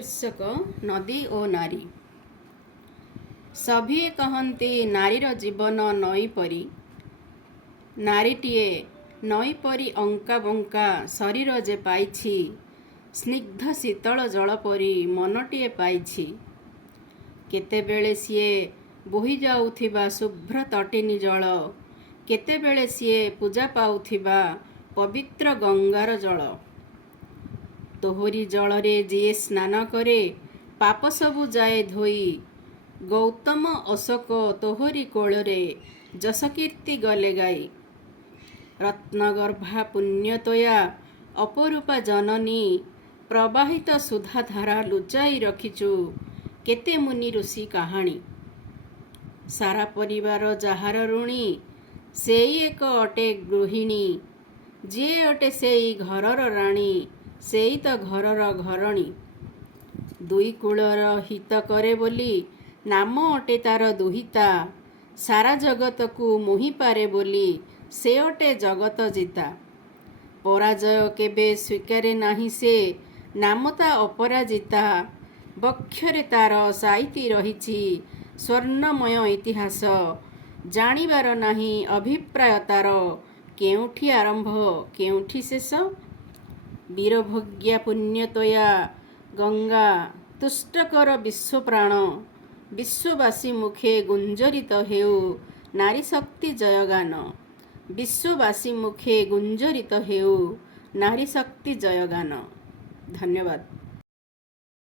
शीर्षक नदी और नारी। सभी कहती नारीर जीवन नई परी। नारीटीए नई परी अंका बंका शरीर जे पाइछि, स्निग्ध शीतल जल परी मनटीए पाइछि। केतेबेले सीए बोही जाउथिबा शुभ्र तटिनी जल, केतेबेले सीए पूजा पाउथिबा पवित्र गंगार जल। तोहरी जलरे जिए स्नान करे, पाप सबु जाए धोई। गौतम अशोक तोहरी कोଳରେ ଯଶକୀର୍ତ୍ତି ଗଲେ ଗାଇ। ରତ୍ନଗର୍ଭା ପୁଣ୍ୟତୋୟା ଅପରୂପା ଜନନୀ, ପ୍ରବାହିତ ସୁଧାଧାରା ଲୁଚାଇ ରଖିଛୁ କେତେ ମୁନି ଋଷି କାହାଣୀ। ସାରା ପରିବାର ଯାହାର ଋଣୀ, ସେଇ ଏକ ଅଟେ ଗୃହିଣୀ। ଯିଏ ଅଟେ ସେଇ ଘରର ରାଣୀ, ସେଇ ତ ଘରର ଘରଣୀ। ଦୁଇ କୂଳର ହିତ କରେ ବୋଲି ନାମ ଅଟେ ତାର ଦୁହିତା। ସାରା ଜଗତକୁ ମୋହିପାରେ ବୋଲି ସେ ଅଟେ ଜଗତ ଜିତା। ପରାଜୟ କେବେ ସ୍ୱୀକାରେ ନାହିଁ ସେ, ନାମ ତା ଅପରାଜିତା। ବକ୍ଷରେ ତାର ସାଇତି ରହିଛି ସ୍ୱର୍ଣ୍ଣମୟ ଇତିହାସ। ଜାଣିବାର ନାହିଁ ଅଭିପ୍ରାୟ ତାର, କେଉଁଠି ଆରମ୍ଭ କେଉଁଠି ଶେଷ। ବୀରଭୋଗ୍ୟା ପୁଣ୍ୟତୋୟା ଗଙ୍ଗା, ତୁଷ୍ଟକର ବିଶ୍ୱପ୍ରାଣ। ବିଶ୍ୱବାସୀ ମୁଖେ ଗୁଞ୍ଜରିତ ହେଉ ନାରୀ ଶକ୍ତି ଜୟଗାନ। ବିଶ୍ୱବାସୀ ମୁଖେ ଗୁଞ୍ଜରିତ ହେଉ ନାରୀ ଶକ୍ତି ଜୟଗାନ। ଧନ୍ୟବାଦ।